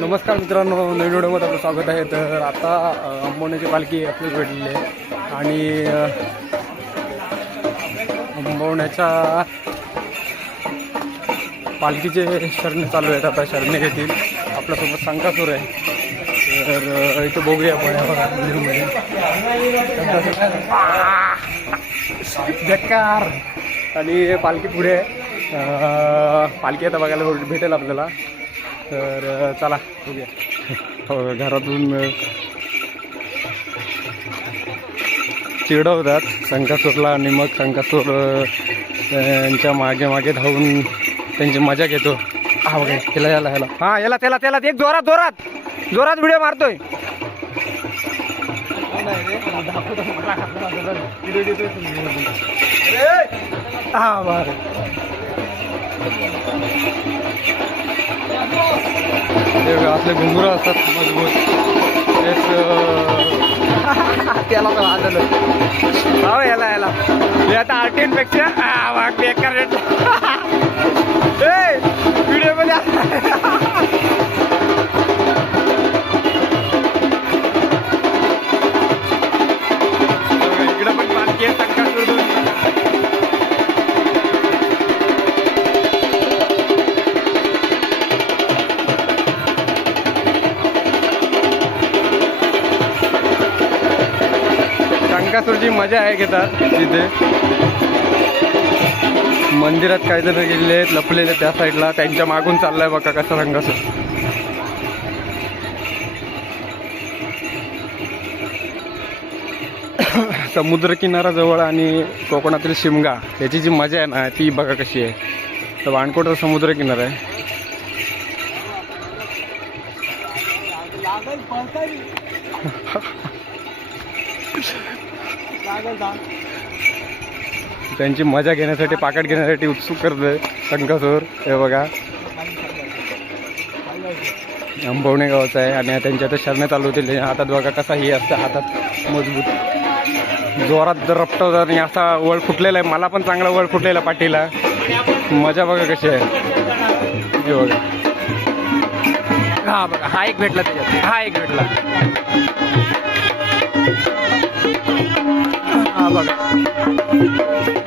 नमस्कार मित्रांनो नवीन व्हिडिओमध्ये आपलं स्वागत आहे. तर आता अ, अंबवण्याची पालखी आपल्याच भेटलेली आहे. आणि अ, अंबवण्याच्या पालखीचे शरणे चालू आहेत आता शरणे घेतील आपल्यासोबत संकासूर आहे तर इथं बघूया आपण या बेकार. आणि पालखी पुढे आहे. पालखी आता बघायला भेटेल आपल्याला. तर चला बघूया. हो, घरातून चिडवतात संकासूरला आणि मग संकासूर त्यांच्या मागे मागे धावून त्यांची मजा घेतो. हा बघा याला याला याला हा याला त्याला त्याला एक जोरात जोरात. जोरात व्हिडिओ मारतोय. हा बरं. ते असले घुंगरं असतात मजबूत. तेच त्याला तर आलेलं हो याला याला. हे आता आर्टीन पेक्षा बेकार रेट. व्हिडिओमध्ये टंकासूरची मजा आहे घेतात तिथे. मंदिरात काहीतरी गेलेले आहेत लपलेले त्या साईडला त्यांच्या मागून चाललाय बघा कसा रंगासूर समुद्र किनारा जवळ आणि कोकणातील शिमगा याची जी मजा आहे ना ती बघा कशी आहे. तर वाणकोटचा समुद्र किनारा आहे. त्यांची मजा घेण्यासाठी पाकट घेण्यासाठी उत्सुक करतोय टंकासूर हे बघा. अंबवणे गावाचं आहे आणि त्यांच्या आता शरणे चालू होतील. हातात बघा कसा हे असतं हातात मजबूत. जोरात जर रपटवतात आणि असा वळ फुटलेला आहे मला पण चांगला वळ फुटलेला पाठीला. मजा बघा कशी आहे. हे बघा. हा बघा हा एक भेटला त्याच्यात हा एक भेटला. हा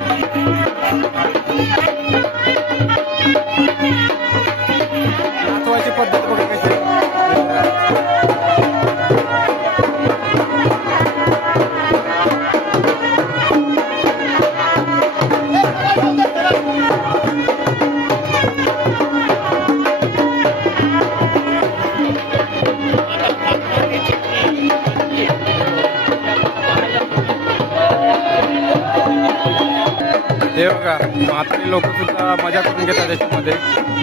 बघा म्हातारी लोक सुद्धा मजा करून घेतात त्याच्यामध्ये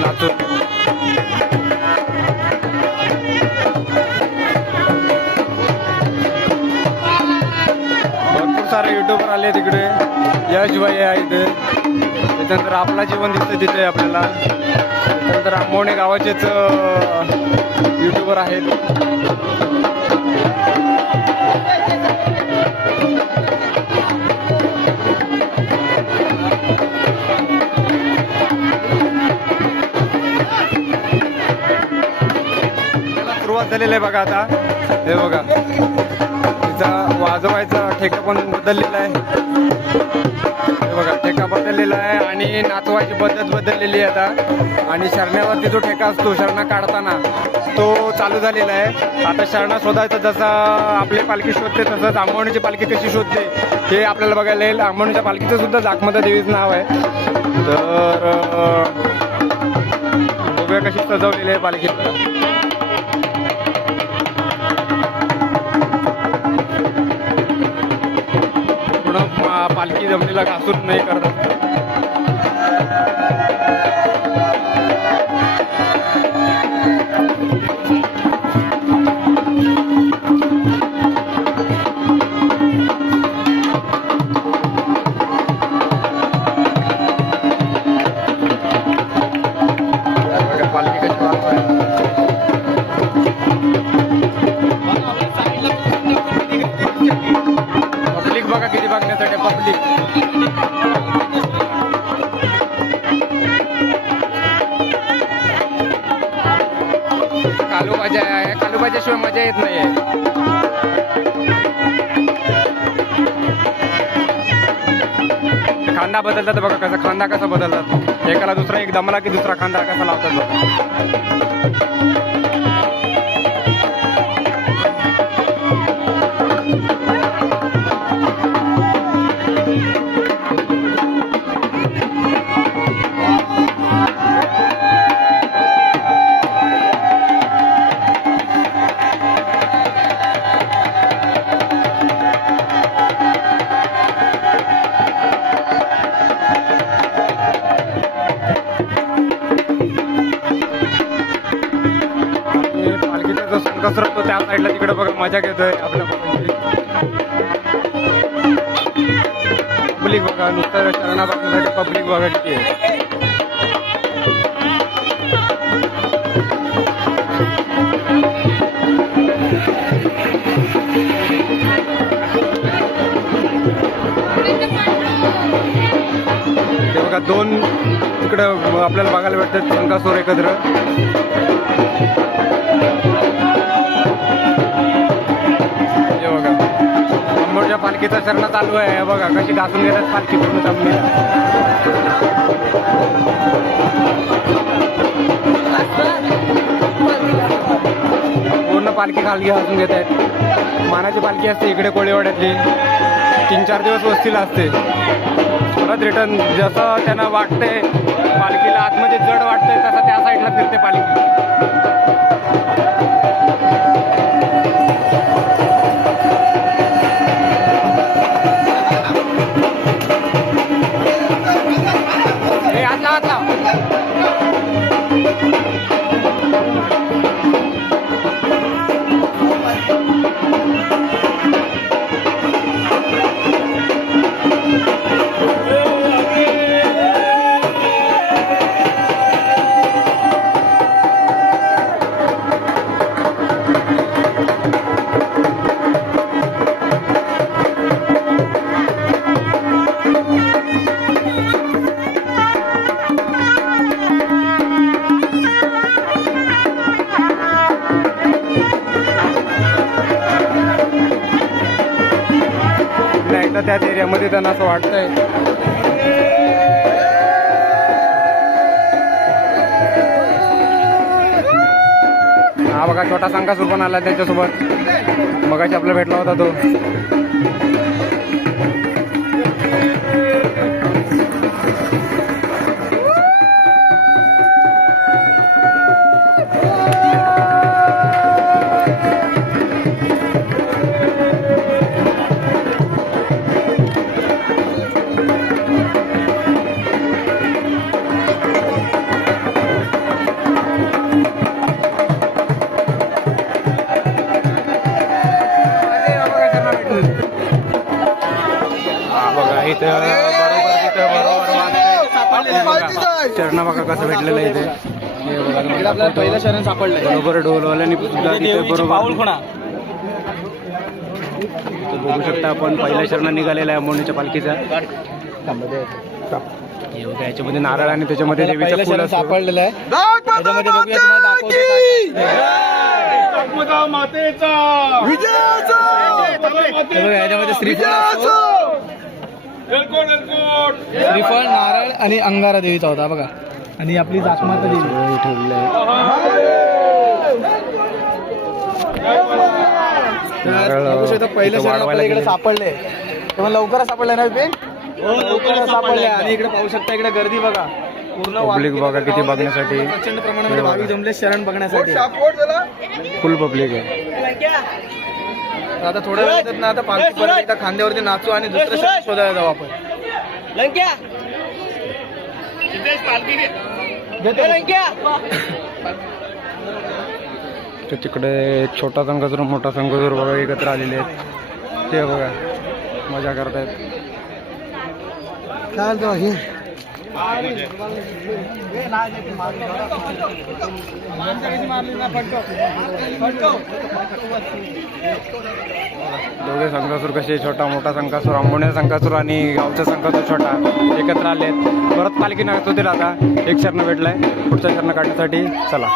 नाचून भरपूर सारे युट्यूबर आले तिकडे. यश भाई आहे इथे. त्याच्यानंतर आपला जीवन दिसतं तिथे आपल्याला. त्यानंतर आंबवणे गावाचेच युट्यूबर आहेत. बदललेलं आहे बघा आता. हे बघा. तिचा वाजवायचा ठेका पण बदललेला आहे. हे बघा ठेका बदललेला आहे आणि नाचवायची पद्धत बदललेली आहे आता. आणि शरण्यावरती जो ठेका असतो शरणा काढताना तो चालू झालेला आहे. आता शरणा शोधायचा जसा आपली पालखी शोधते तसंच आंबवणीची पालखी कशी शोधते हे आपल्याला बघायला येईल. आंबवणीच्या पालखीचं सुद्धा जागमाता देवीचं नाव आहे. तर अं, कशी सजवलेली आहे पालखी. मालकी पालखी जमिनीला घासून नाही करत माझ्याशिवाय मजा येत नाहीये खांदा बदलतात बघा कसं खांदा कसा बदलतात एकाला दुसरा एक दमला की दुसरा खांदा कसा लावतात बघा. त्या साईडला तिकडे बघा मजा घेतोय. आपल्या पब्लिक बघा नुसतं शरणा बघण्यासाठी पब्लिक बघा किती आहे दोन तिकडं आपल्याला बघायला भेटतात संकासोर एकत्र. पालखीचं चरण चालू आहे. बघा कशी घासून घेतात पालखी पूर्ण जमली पूर्ण पालखी खालगी घासून घेत आहेत. मानाची पालखी असते इकडे कोळीवाड्यातली. तीन चार दिवस वस्तीला असते. परत रिटर्न जसं त्यांना वाटते पालखीला आतमध्ये जड वाटतंय तसं त्या साईडला फिरते पालखी. हे मध्ये त्यांना असं वाटतंय. हा बघा छोटा संकासूर पण आला त्याच्यासोबत. मगाशी आपला भेटला होता तो. चरण बघा कसं भेटलेलं आहे इथे हे पहिलं शरण सापडलंय बरोबर ढोलवाल्याने सुद्धा तिथे बरोबर खुणा इथं बघू शकता आपण पहिला शरण निघालेला आहे मोनीच्या पालखीचा हे याच्यामध्ये नारळ आणि त्याच्यामध्ये देवीचं फुल. सापडलेलं आहे त्याच्यामध्ये बघूया तुम्हाला दाखवतो काय. हे बघा, याच्यामध्ये श्रीफळ. श्रीफळ नारळ आणि अंगारा देवीचा होता बघा आणि आपली जाकमाता देवी हे ठेवलेलं आहे पहिलं शरण इकडे. सापडले तेव्हा लवकरच सापडले ना बिपिन लवकरच सापडले आणि इकडे पाहू शकता इकडे गर्दी बघा पूर्ण वाजते. बघा किती बघण्यासाठी. प्रचंड प्रमाणामध्ये भाविक जमले शरण बघण्यासाठी फुल पब्लिक आहे आता थोड्या वेळात ना आता पालखी परत एकदा खांद्यावरती नाचू आणि दुसरं शोधायला जाऊ आपण. घेतो. तर तिकडे छोटा संघासूर मोठा संघासूर बघा एकत्र आलेले आहेत. ते बघा मजा करतायत. दोघे संघासूर कसे छोटा मोठा संघासूर आंबोण्या संघासूर आणि गावचा संघासूर छोटा. एकत्र आले आहेत परत पालखी नाचतो होतील आता. एक शरण भेटलाय. पुढच्या शरण काढण्यासाठी चला.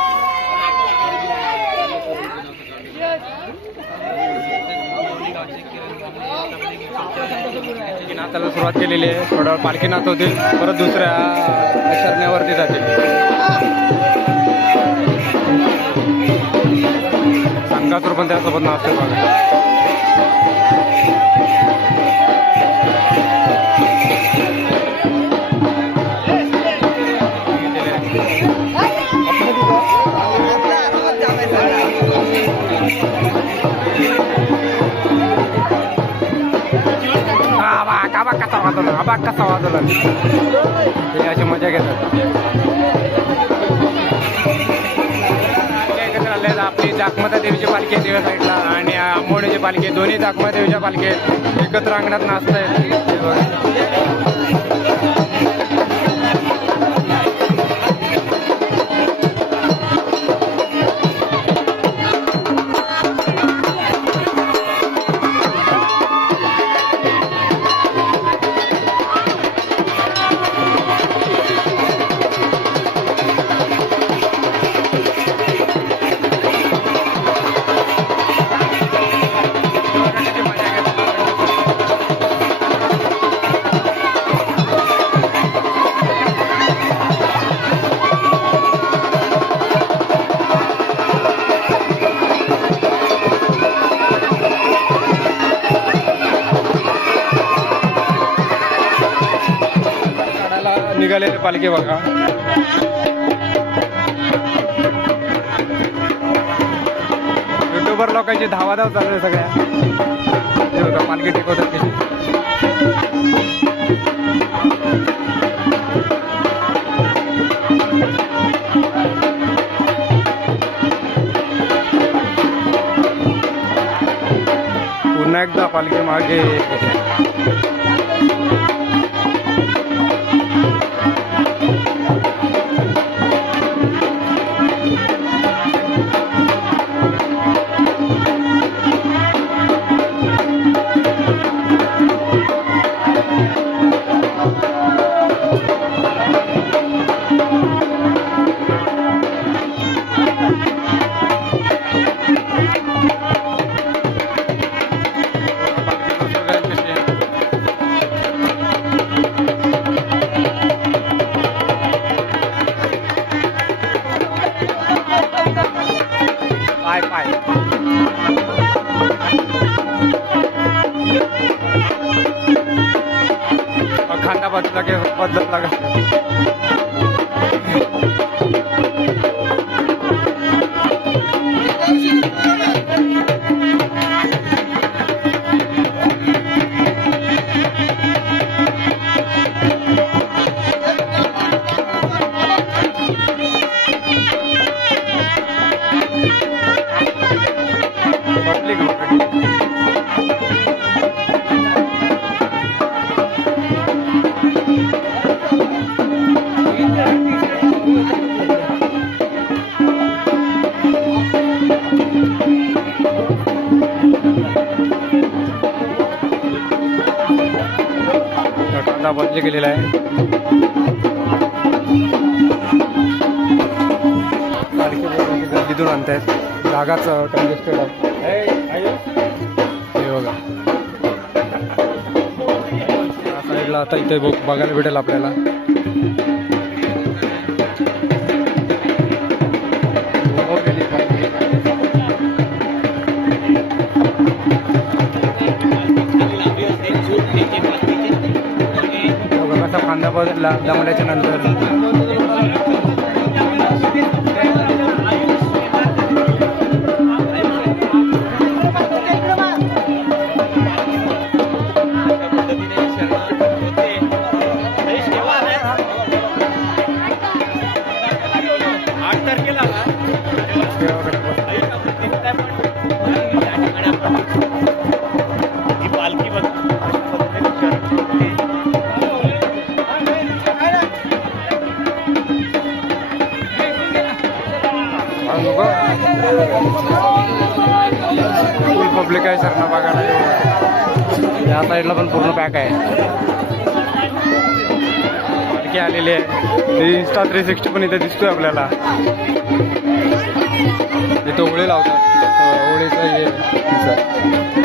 नाचायला सुरुवात केलेली आहे. थोडा वेळ पालखी नाचवतील परत दुसऱ्या शरण्यावरती जातील. संघासूर पण त्यासोबत नाचतो बघा. आबा आबा कसा वाजवला? आबा कसा वाजवला? हे अशी मजा घेतात. आपली जाकमाता देवीची पालखी आहे साईडला आणि आंबोडीची पालखी दोन्ही जाकमाता देवीच्या पालखी एकत्र अंगणात नाचत आहेत आहे बघा. युट्यूबर लोकांची धावाधाव चालू आहे सगळ्या. हे बघा पालखी टेकवतात त्याची पुन्हा एकदा पालखी मागे. बघा. साईडला आता इथे बघ- बघायला भेटेल आपल्याला. हो, गेली बघा कसा कांदा दमल्याच्या नंतर. फुल पब्लिक आहे सर बघायला या साईडला पण पूर्ण पॅक आहे. पालखी आलेली आहे. ते इन्स्टा थ्री सिक्स्टी पण इथे दिसतोय आपल्याला. इथं ओळे लावतात. हो, अं, हे.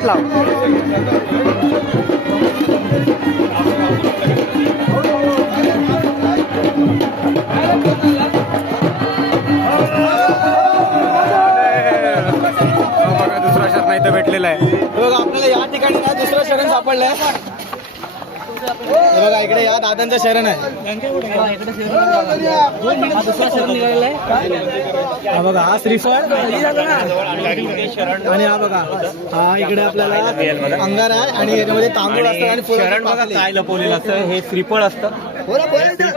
हात लाव. हो बघा दुसरा शर्ट इथं भेटलेला आहे. बघा आपल्याला या ठिकाणी दुसरं शरण सापडलंय. हे बघा इकडे या दादांचं शरण आहे. हा बघा हा श्रीफळ. आणि हा बघा हा इकडे आपल्याला अंगार आहे आणि याच्यामध्ये तांदूळ असतात आणि शरण बघा. काय लपवलेलं असतं हे श्रीफळ असतं.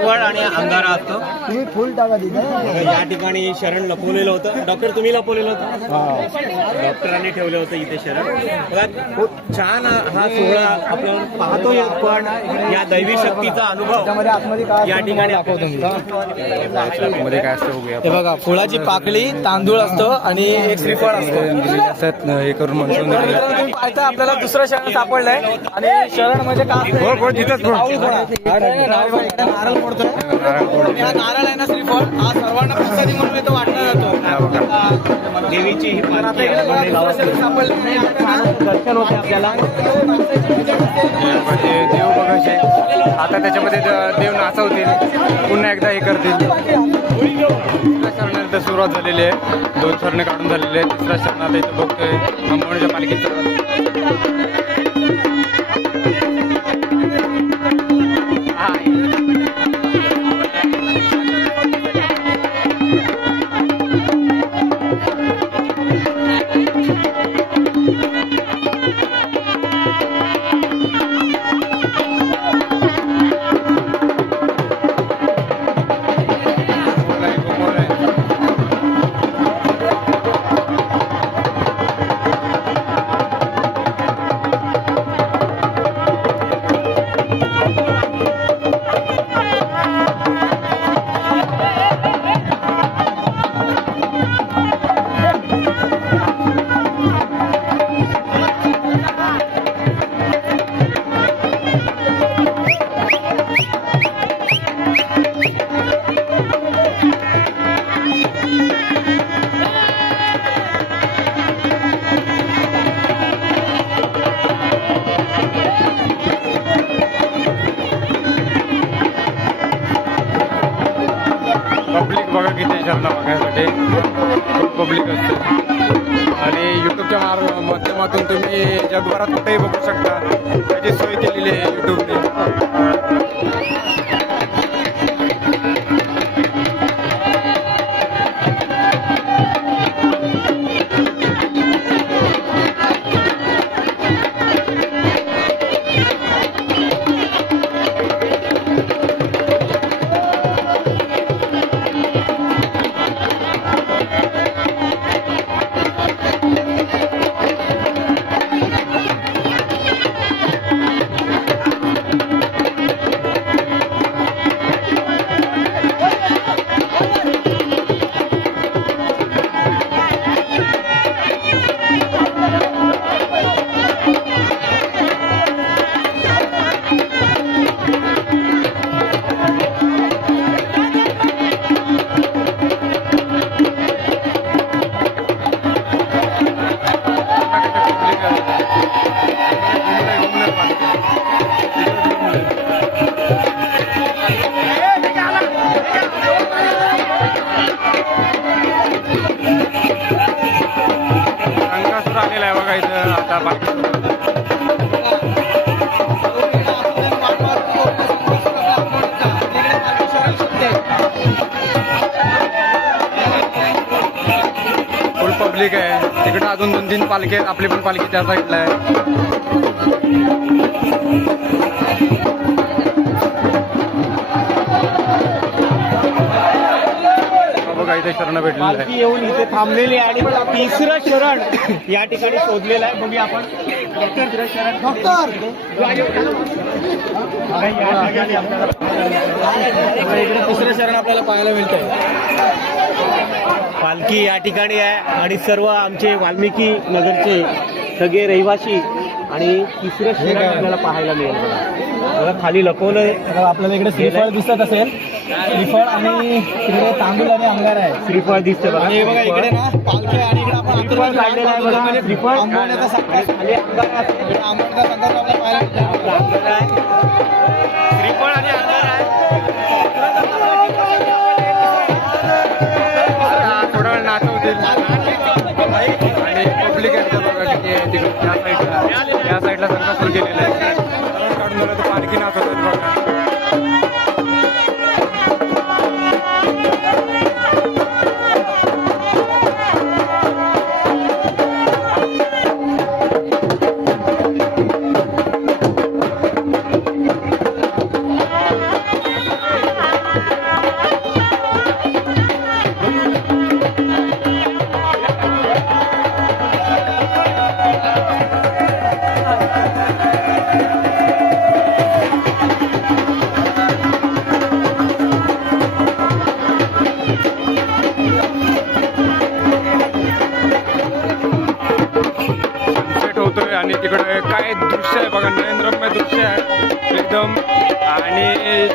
श्रीफळ आणि अंगारा असतं. तुम्ही फुल टाका तिथे. या ठिकाणी शरण लपवलेलं होतं. डॉक्टर तुम्ही लपवलेलं होतं? डॉक्टरांनी ठेवलं होतं इथे शरण. बघा खूप छान हा सोहळा आपण पाहतोय. पण या दैवी शक्तीचा अनुभव त्यामध्ये आतमध्ये काय या ठिकाणी दाखवतो मी. मध्ये काय असतं बघूया. हे बघा फुलाची पाकळी तांदूळ असतो आणि एक श्रीफळ असतो. दिलेले असतात हे करून म्हणून पाहता आपल्याला दुसरं शरण सापडलंय. आणि शरण म्हणजे काय असतं? हो, हो, तिथंच फोड. नारळ फोड. आणि हा नारळ आहे ना श्रीफळ हा सर्वांना प्रसादी म्हणून इथं वाटला. जातो. देवीची ही तर दर्शन होते आपल्याला. म्हणजे देव बघायचे. आता त्याच्यामध्ये देव नाचवतील. पुन्हा एकदा हे करतील. शरणानंतर सुरुवात झालेली आहे. दोन शरण काढून झालेले आहे तिसऱ्या शरणात इथं बघतोय अंबावणीच्या पालखीचं तुम्ही जगभरात कुठेही बघू शकता. त्याची सोय केलेली आहे यूट्यूब पब्लिक आहे. तिकडे अजून दोन तीन पालखी आहेत. आपली पण पालखी त्या साईडला आहे. बघा इथे शरण भेटलेलं आहे. पालखी येऊन इथे थांबलेली आहे आणि तिसरं शरण या ठिकाणी शोधलेलं आहे. बघूया आपण. तिसरं शरण. तर इकडे तिसरं शरण आपल्याला पाहायला मिळतंय. पालखी या ठिकाणी आहे आणि सर्व आमचे वाल्मिकी नगरचे सगळे रहिवासी आणि तिसरं शरण आपल्याला पाहायला मिळेल बघा. बघा खाली लपवलंय. आता आपल्याला इकडे श्रीफळ दिसत असेल. श्रीफळ आणि तिकडे तांदूळ आणि अंगार आहे. श्रीफळ दिसते बघा. इकडे ना पालखी आणि इकडे आपण श्रीफळ काढलेलं आहे बघा. श्रीफळ आंबवण्याचा संकल्प खाली अंगार आहे. आपल्याला पाहायला मिळतो. साईडला संकासूर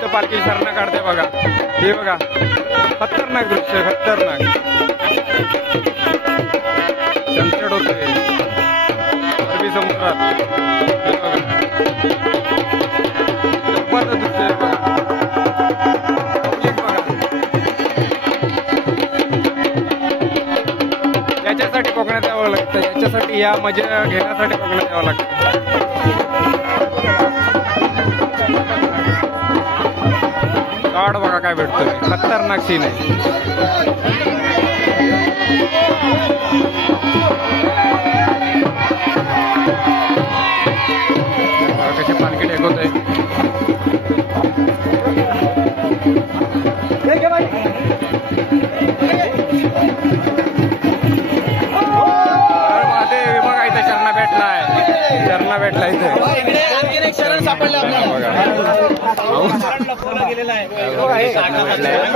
इथं पालखी काढते बघा. हे बघा. खतरनाक दृश्य खतरनाक. सनसेट होतोय. अरबी समुद्रात. हे बघा. दृश्य आहे बघा. याच्यासाठी कोकणात यावं लागतं. याच्यासाठी या मजा घेण्यासाठी कोकणात यावं लागतं. गाड बघा काय भेटतोय खतरनाक सीन आहे बघा कशी पालखी टेकवत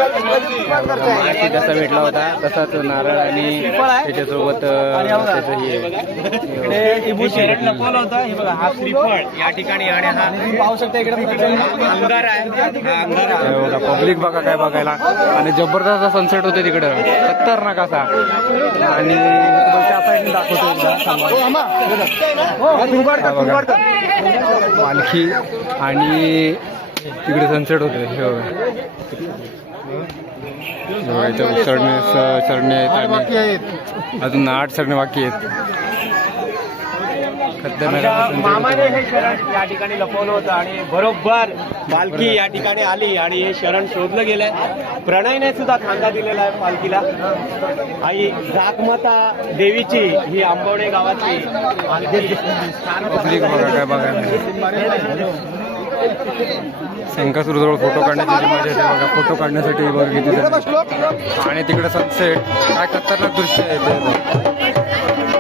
माती जसा भेटला होता तसाच नारळ आणि त्याच्यासोबत त्याचं हे बघा हा श्रीफळ या ठिकाणी आणि हा पाहू शकता इकडे अंगार आहे पब्लिक बघा काय बघायला. आणि जबरदस्त सनसेट होते तिकडं. खतरनाक असा. आणि त्या साईडने दाखवतो एकदा. बघा. आणि तिकडे सनसेट होते. हे बघा, इथं चढणे स- चढणे आहेत. आणि अजून आठ चढणे बाकी आहेत. मामाने. हे शरण या ठिकाणी लपवलं होतं आणि बरोबर पालखी या ठिकाणी आली आणि हे शरण शोधलं गेलंय. प्रणयने सुद्धा खांदा दिलेला आहे पालखीला. आई जागमाता देवीची ही आंबवडे गावाची पालखी. पब्लिक बघा काय बघायला शंकासूरजवळ फोटो काढण्याची मजा येते बघा फोटो काढण्यासाठी बघा किती आणि तिकडे सनसेट काय खतरनाक दृश्य आहे ते.